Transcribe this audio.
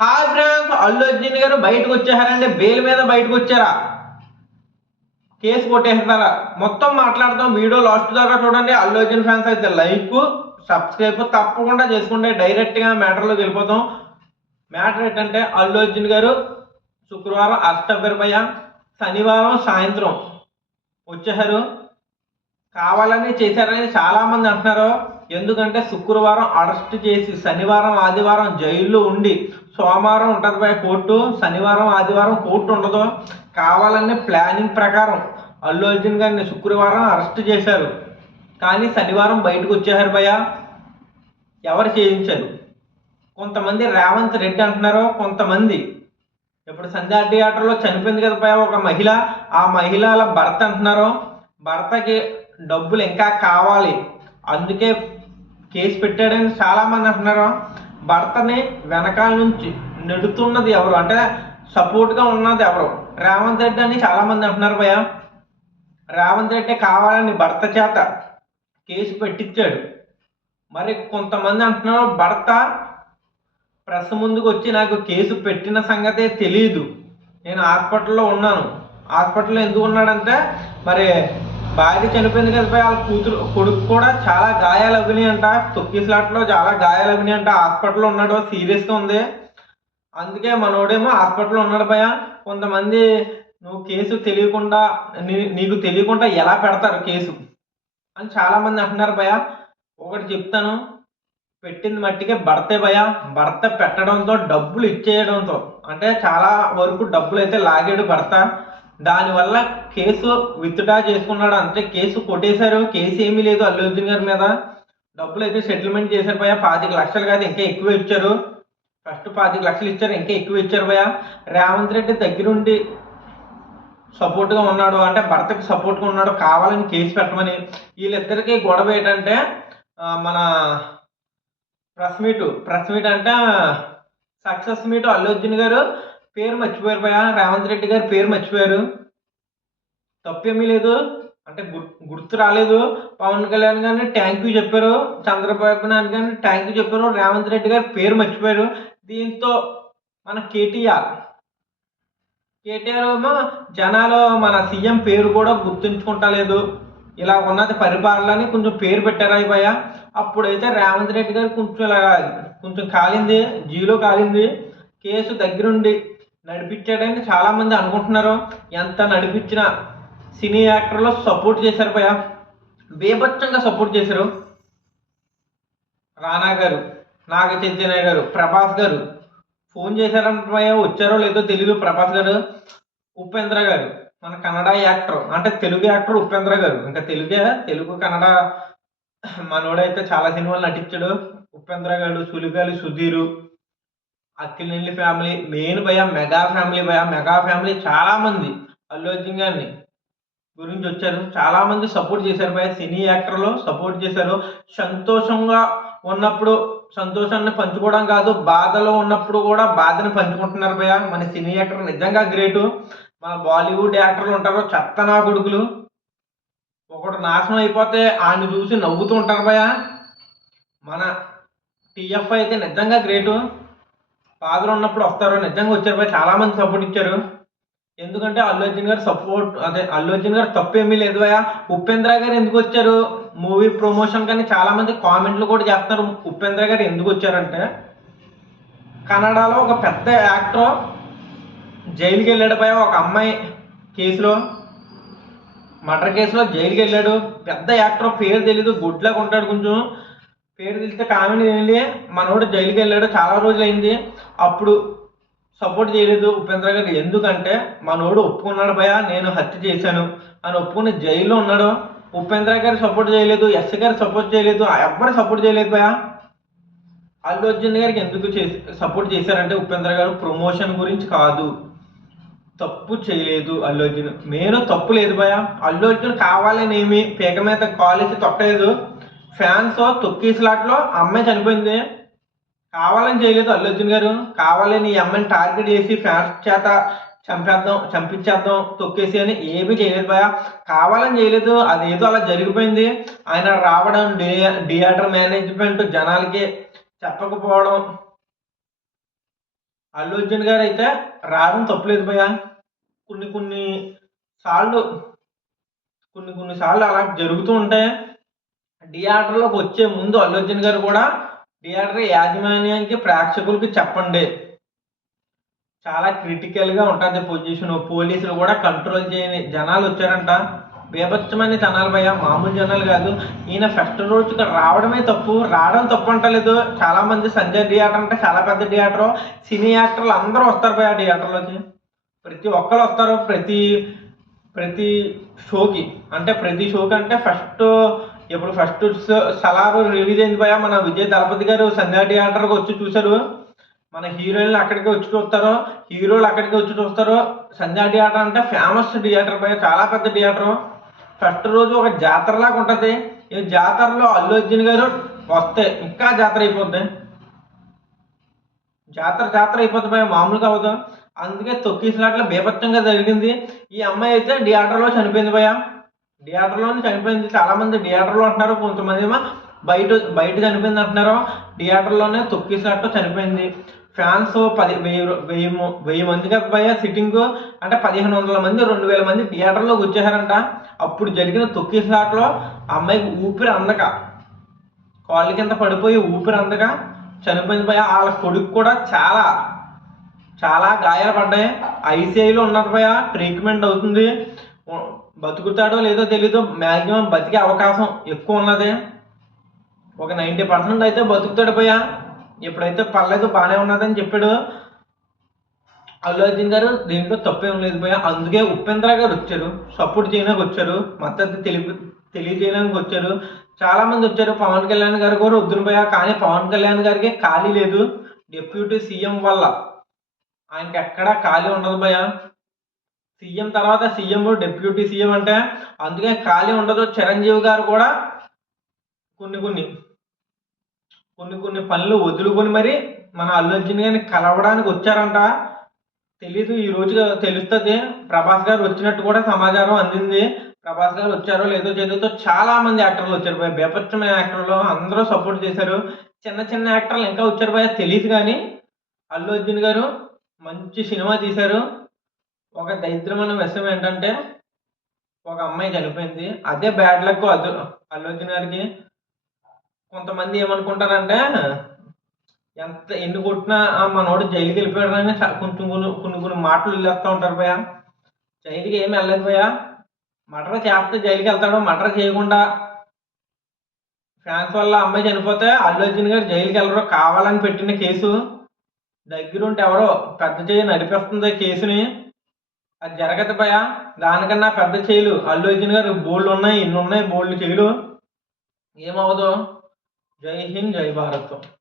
Hi friends Allu Arjun గారు బయటకు వచ్చేసారంటే bail మీద బయటకు వచ్చారా? కేసు కొట్టేస్తారా? మొత్తం మాట్లాడతాం వీడియో లాస్ట్ దాకా చూడండి. అల్లు అర్జున్ ఫ్యాన్స్ అయితే లైక్ సబ్స్క్రైబ్ తప్పకుండా చేసుకుంటే డైరెక్ట్గా మ్యాటర్లో వెళ్ళిపోతాం. మ్యాటర్ ఏంటంటే అల్లు అర్జున్ గారు శుక్రవారం అష్టభైరభయ శనివారం సాయంత్రం వచ్చేసారు కావాలని చేశారని చాలామంది అంటున్నారు. ఎందుకంటే శుక్రవారం అరెస్ట్ చేసి శనివారం ఆదివారం జైల్లో ఉండి సోమవారం ఉంటుంది బాయ్ కోర్టు. శనివారం ఆదివారం కోర్టు ఉండదు. కావాలనే ప్లానింగ్ ప్రకారం అల్లు అర్జున్ గారిని శుక్రవారం అరెస్ట్ చేశారు. కానీ శనివారం బయటకు వచ్చేశారు భయ ఎవరు చేయించారు? కొంతమంది రేవంత్ రెడ్డి అంటున్నారు. కొంతమంది ఇప్పుడు సంధ్యా థియేటర్లో చనిపోయింది కదా భయ ఒక మహిళ. ఆ మహిళల భర్త అంటున్నారు. భర్తకి డబ్బులు ఇంకా కావాలి. అందుకే కేసు పెట్టాడని చాలా మంది అంటున్నారు. భర్తని వెనకాల నుంచి నెడుతున్నది ఎవరు? అంటే సపోర్ట్గా ఉన్నది ఎవరు? రేవంత్ రెడ్డి అని చాలా మంది అంటున్నారు భయ రేవంత్ రెడ్డి కావాలని భర్త చేత కేసు పెట్టించాడు. మరి కొంతమంది అంటున్నారు భర్త ప్రెస్ ముందుకు వచ్చి నాకు కేసు పెట్టిన సంగతే తెలియదు నేను హాస్పిటల్లో ఉన్నాను. హాస్పిటల్లో ఎందుకు ఉన్నాడంటే మరి భార్య చనిపోయింది కదా వాళ్ళ కూతురు కొడుకు కూడా చాలా గాయాలు అవినాయి అంట. తొక్కిసలాట్లో చాలా గాయాలు అవినాయి అంట. హాస్పిటల్లో ఉన్నాడు సీరియస్గా ఉంది. అందుకే మనోడేమో హాస్పిటల్లో ఉన్నాడు భయ. కొంతమంది నువ్వు కేసు తెలియకుండా నీ- నీకు తెలియకుండా ఎలా పెడతారు కేసు? అని చాలా మంది అంటున్నారు భయ. ఒకటి చెప్తాను పెట్టింది మట్టికే భర్తే భయ. భర్త పెట్టడంతో డబ్బులు ఇచ్చేయడంతో. అంటే చాలా వరకు డబ్బులు అయితే లాగాడు భర్త. దానివల్ల కేసు విత్డ్రా చేసుకున్నాడు అంతే కేసు కొట్టేశారు. కేసు ఏమీ లేదు అల్లుద్దీన్ గారి మీద. డబ్బులు అయితే సెటిల్మెంట్ చేశారు భయ పాతిక లక్షలు కాదు ఇంకా ఎక్కువ ఇచ్చారు. ఫస్ట్ పాతిక లక్షలు ఇచ్చారు ఇంకా ఎక్కువ ఇచ్చారు భయ రేవంత్ రెడ్డి దగ్గరుండి సపోర్ట్గా ఉన్నాడు అంటే భర్తకి సపోర్ట్గా ఉన్నాడు. కావాలని కేసు పెట్టమని. వీళ్ళిద్దరికీ గొడవ ఏంటంటే మన ప్రెస్ మీట్ ప్రెస్ మీట్ అంటే సక్సెస్ మీట్ అల్లుద్దీన్ గారు పేరు మర్చిపోయారు భయ రేవంత్ రెడ్డి గారు పేరు మర్చిపోయారు. తప్పేమీ లేదు. అంటే గుర్తు రాలేదు. పవన్ కళ్యాణ్ గారిని థ్యాంక్ యూ చెప్పారు. చంద్రబాబు నాయుడు గారిని థ్యాంక్ యూ చెప్పారు. రేవంత్ రెడ్డి గారు పేరు మర్చిపోయారు. దీంతో మన కేటీఆర్. కేటీఆర్ ఏమో జనాలు మన సీఎం పేరు కూడా గుర్తుంచుకుంటలేదు. ఇలా ఉన్నది పరిపాలన కొంచెం పేరు పెట్టారు అయిపోయ అప్పుడైతే రేవంత్ రెడ్డి గారు కొంచెం ఇలా కొంచెం కాలింది జీలో కాలింది. కేసు దగ్గరుండి నడిపించాడని చాలా మంది అనుకుంటున్నారు. ఎంత నడిపించినా సినీ యాక్టర్లో సపోర్ట్ చేశారు భయ బేభత్సంగా సపోర్ట్ చేశారు. రానా గారు నాగ చైతన్య గారు ప్రభాస్ గారు. ఫోన్ చేశారంట భయ వచ్చారో లేదో తెలియదు ప్రభాస్ గారు. ఉపేంద్ర గారు మన కన్నడ యాక్టర్ అంటే తెలుగు యాక్టర్ ఉపేంద్ర గారు. ఇంకా తెలుగే తెలుగు కన్నడ మనోడైతే చాలా సినిమాలు నటించాడు. ఉపేంద్ర గారు సులిగాలి సుధీరు. అక్కినేని ఫ్యామిలీ మెయిన్ భయ మెగా ఫ్యామిలీ భయ మెగా ఫ్యామిలీ చాలామంది అల్లు అర్జున్ గారిని గురించి వచ్చారు. చాలామంది సపోర్ట్ చేశారు భయ సినీ యాక్టర్లు సపోర్ట్ చేశారు. సంతోషంగా ఉన్నప్పుడు సంతోషాన్ని పంచుకోవడం కాదు బాధలో ఉన్నప్పుడు కూడా బాధని పంచుకుంటున్నారు భయ మన సినీ యాక్టర్ నిజంగా గ్రేటు. మన బాలీవుడ్ యాక్టర్లు ఉంటారు చెత్త నా కొడుకులు. ఒకడు నాశనం అయిపోతే ఆయన చూసి నవ్వుతూ ఉంటారు భయ మన టీఎఫ్ అయితే నిజంగా గ్రేటు. బాధలో ఉన్నప్పుడు వస్తారు. నిజంగా వచ్చారు భయ చాలా మంది సపోర్ట్ ఇచ్చారు. ఎందుకంటే అల్లు అర్జున్ గారు సపోర్ట్ అదే అల్లు అర్జున్ గారు తప్పేమీ లేదు భయ ఉపేంద్ర గారు ఎందుకు వచ్చారు? మూవీ ప్రమోషన్ కానీ చాలా మంది కామెంట్లు కూడా చేస్తున్నారు. ఉపేంద్ర గారు ఎందుకు వచ్చారంటే కన్నడలో ఒక పెద్ద యాక్టర్ జైలుకి వెళ్ళాడు భయ ఒక అమ్మాయి కేసులో మర్డర్ కేసులో జైలుకి వెళ్ళాడు. పెద్ద యాక్టర్ పేరు తెలీదు. గుడ్లాగా ఉంటాడు కొంచెం. పేరు తెలిస్తే కామెంట్ చేయండి మనోడు జైలుకి వెళ్ళాడు చాలా రోజులు అయింది అప్పుడు సపోర్ట్ చేయలేదు ఉపేంద్ర గారు ఎందుకంటే మనోడు ఒప్పుకున్నాడు భయ నేను హత్య చేశాను. అని ఒప్పుకుని జైల్లో ఉన్నాడు. ఉపేంద్ర గారు సపోర్ట్ చేయలేదు ఎస్ గారు సపోర్ట్ చేయలేదు ఎవ్వరు సపోర్ట్ చేయలేదు భయ అల్లు అర్జున్ గారికి ఎందుకు చేసి సపోర్ట్ చేశారంటే ఉపేంద్ర గారు ప్రమోషన్ గురించి కాదు. తప్పు చేయలేదు అల్లు అర్జున్. నేను తప్పు లేదు భయ అల్లు అర్జున్ కావాలనేమి పేగ పీక మీద కాలేసి తొక్కలేదు. ఫ్యాన్స్ తొక్కేసిలాట్లో అమ్మాయి చనిపోయింది. కావాలని చేయలేదు అల్లు అర్జున్ గారు. కావాలని ఈ అమ్మాయిని టార్గెట్ చేసి ఫ్యాన్స్ చేత చంపేద్దాం చంపించేద్దాం తొక్కేసి అని ఏమీ చేయలేదు భయ కావాలని చేయలేదు అదేదో అలా జరిగిపోయింది. ఆయన రావడం డి థియేటర్ మేనేజ్మెంట్ జనాలకి చెప్పకపోవడం. అల్లు అర్జున్ గారు అయితే రావడం తప్పలేదు భయ కొన్ని కొన్ని సార్లు కొన్ని కొన్ని సార్లు అలా జరుగుతూ ఉంటాయి. థియేటర్లోకి వచ్చే ముందు అల్లు అర్జున్ గారు కూడా థియేటర్ యాజమాన్యానికి ప్రేక్షకులకి చెప్పండి. చాలా క్రిటికల్గా ఉంటుంది పొజిషన్. పోలీసులు కూడా కంట్రోల్ చేయని జనాలు వచ్చారంట. బీభత్సమైన జనాలు భయ మామూలు జనాలు కాదు. ఈయన ఫస్ట్ రోజు ఇక్కడ రావడమే తప్పు. రావడం తప్పు అంటలేదు. చాలా మంది సంజయ్ థియేటర్ అంటే చాలా పెద్ద థియేటర్. సినీ యాక్టర్లు అందరూ వస్తారు భయ థియేటర్లోకి. ప్రతి ఒక్కరు వస్తారు. ప్రతి ప్రతి షోకి. అంటే ప్రతి షోకి అంటే ఫస్ట్ ఇప్పుడు ఫస్ట్ సలారు రిలీజ్ అయింది భయ మన విజయ్ దళపతి గారు సంధ్యా థియేటర్కి వచ్చి చూశారు. మన హీరోయిన్లు అక్కడికి వచ్చి చూస్తారు. హీరోలు అక్కడికి వచ్చి చూస్తారు. సంధ్యా థియేటర్ అంటే ఫేమస్ థియేటర్ భయ చాలా పెద్ద థియేటర్ ఫస్ట్ రోజు ఒక జాతరలాగా ఉంటుంది. ఈ జాతరలో అల్లు అర్జున్ గారు వస్తే ఇంకా జాతర అయిపోద్ది. జాతర జాతర అయిపోతుంది భయ మామూలుగా అవుతాం అందుకే తొక్కిసలాట్లో బీభత్సంగా జరిగింది. ఈ అమ్మాయి అయితే థియేటర్లో చనిపోయింది భయ థియేటర్లోనే చనిపోయింది. చాలా మంది థియేటర్లో అంటున్నారు కొంతమంది ఏమో బయట బయట చనిపోయింది అంటున్నారు థియేటర్లోనే తొక్కిసలాట్లో చనిపోయింది. ఫ్యాన్స్ పది వెయ్యి వెయ్యి వెయ్యి మంది భయ సిట్టింగ్ అంటే పదిహేను వందల మంది రెండు వేల మంది థియేటర్లోకి వచ్చేసారంట. అప్పుడు జరిగిన తొక్కిసలాట్లో అమ్మాయికి ఊపిరి అందక. కాళ్ళ కింద పడిపోయి ఊపిరి అందక చనిపోయింది. పోయా వాళ్ళ కొడుకు కూడా చాలా చాలా గాయాలు పడ్డాయి. ఐసీఐలో ఉన్నారు పోయా ట్రీట్మెంట్ అవుతుంది. బతుకుతాడో లేదో తెలీదు. మ్యాక్సిమం బతికే అవకాశం ఎక్కువ ఉన్నది. ఒక నైంటీ పర్సెంట్ అయితే బతుకుతాడు భయ ఎప్పుడైతే పర్లేదు బాగానే ఉన్నదని చెప్పాడు. అల్లు అర్జున్ గారు దీంట్లో తప్పేం లేదు పోయా. అందుకే ఉపేంద్ర గారు వచ్చారు. సపోర్ట్ చేయడానికి వచ్చారు. మద్దతు తెలిపి తెలియజేయడానికి వచ్చారు. చాలా మంది వచ్చారు. పవన్ కళ్యాణ్ గారు కూడా వద్దును కానీ పవన్ కళ్యాణ్ గారికి ఖాళీ లేదు. డిప్యూటీ సీఎం వల్ల. ఆయనకి ఎక్కడా ఖాళీ ఉండదు భయా సీఎం తర్వాత సీఎం డిప్యూటీ సీఎం అంటే అందుకే ఖాళీ ఉండదు. చిరంజీవి గారు కూడా కొన్ని కొన్ని కొన్ని కొన్ని పనులు వదులుకొని మరి మన అల్లు అర్జున్ గారిని కలవడానికి వచ్చారంట. తెలీదు ఈ రోజు తెలుస్తుంది. ప్రభాస్ గారు వచ్చినట్టు కూడా సమాచారం అందింది. ప్రభాస్ గారు వచ్చారో లేదో చదువుతో చాలా మంది యాక్టర్లు వచ్చారు. భయ బేపచ్చమైన యాక్టర్లు అందరూ సపోర్ట్ చేశారు. చిన్న చిన్న యాక్టర్లు ఇంకా వచ్చారు తెలియదు కానీ అల్లు అర్జున్ గారు మంచి సినిమా తీశారు. ఒక దరిద్రమైన విషయం ఏంటంటే ఒక అమ్మాయి చనిపోయింది. అదే బ్యాడ్ లక్ అల్లు అర్జున్ గారికి. కొంతమంది ఏమనుకుంటారంటే ఎంత ఎన్ని కొట్టినా మనోడు జైలుకి వెళ్ళిపోయాడు అని కొంచెం కొన్ని కొన్ని కొన్ని మాటలు వెళ్ళేస్తూ ఉంటారు భయ జైలుకి ఏమి వెళ్ళలేదు భయ మర్డర్ చేస్తే జైలుకి వెళ్తాడు మర్డర్ చేయకుండా. ఫ్యాన్స్ వల్ల అమ్మాయి చనిపోతే అల్లు అర్జున్ గారు జైలుకి వెళ్ళరు కావాలని పెట్టిన కేసు. దగ్గరుంటే ఎవరో పెద్ద చేయి నడిపిస్తుంది కేసుని. అది జరగదు భయ. దానికన్నా పెద్ద చేయలు. అల్లు అర్జున్ గారు బోల్డ్ ఉన్నాయి ఇన్ని ఉన్నాయి బోల్డ్ చేయలు. ఏమవదో జై హింద్ జై భారత్.